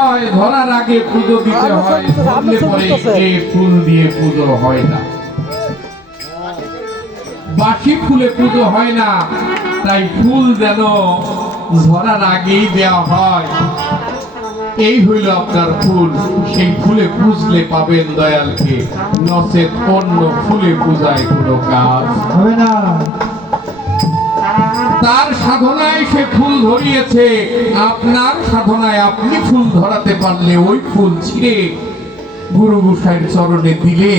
হয় ধরার আগে পুজো দিতে হয়, ধরলে পরে এই ফুল দিয়ে পুজো হয় না, বাসি ফুলে পুজো হয় না। তাই ফুল যেন ধরার আগেই দেওয়া হয়। এই হইল আপনার ফুল, সেই ফুলে পুজলে পাবেন দয়ালকে, নচেত অন্য ফুলে পূজায় কোনো কাজ হবে না। তার সাধনায় সে ফুল ধরিয়েছে, আপনার সাধনায় আপনি ফুল ধরাতে পারলে ওই ফুল ছিঁড়ে গুরু গোসাইয়ের চরণে দিলে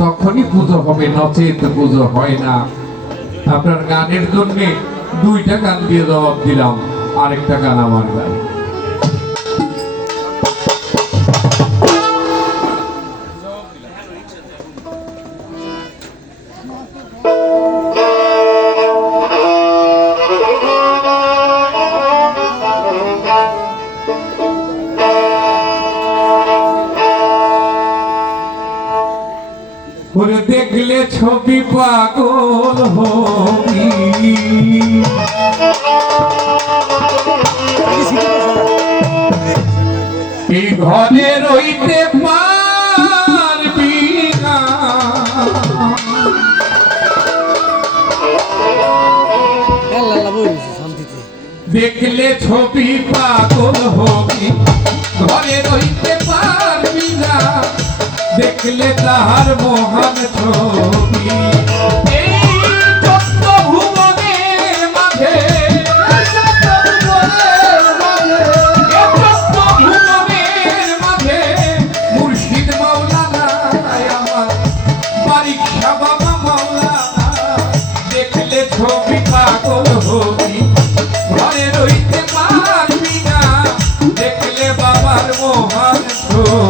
তখনই পুজো হবে, নচেত পুজো হয় না। আপনার গানের জন্য 2টা গান দিয়ে জবাব দিলাম, আরেকটা গান আমার গান। ওরে দেখলে ছবি পাগল হবি, এই ঘরে রইতে পারবি না, দেখলে ছবি পাগল হবি, ঘরে রইতে পারবি না, দেখলে তাহার মহান ছবি। এই যত ভুবনের মাঝে, যত ভুবনের মাঝে মুর্শিদ মাওলানা আমার বারিক শাহ বাবা মাওলানা, দেখলে ছবি পাগল হবি, ঘরে রইতে পারবি না, দেখলে বাবার মহান ছবি।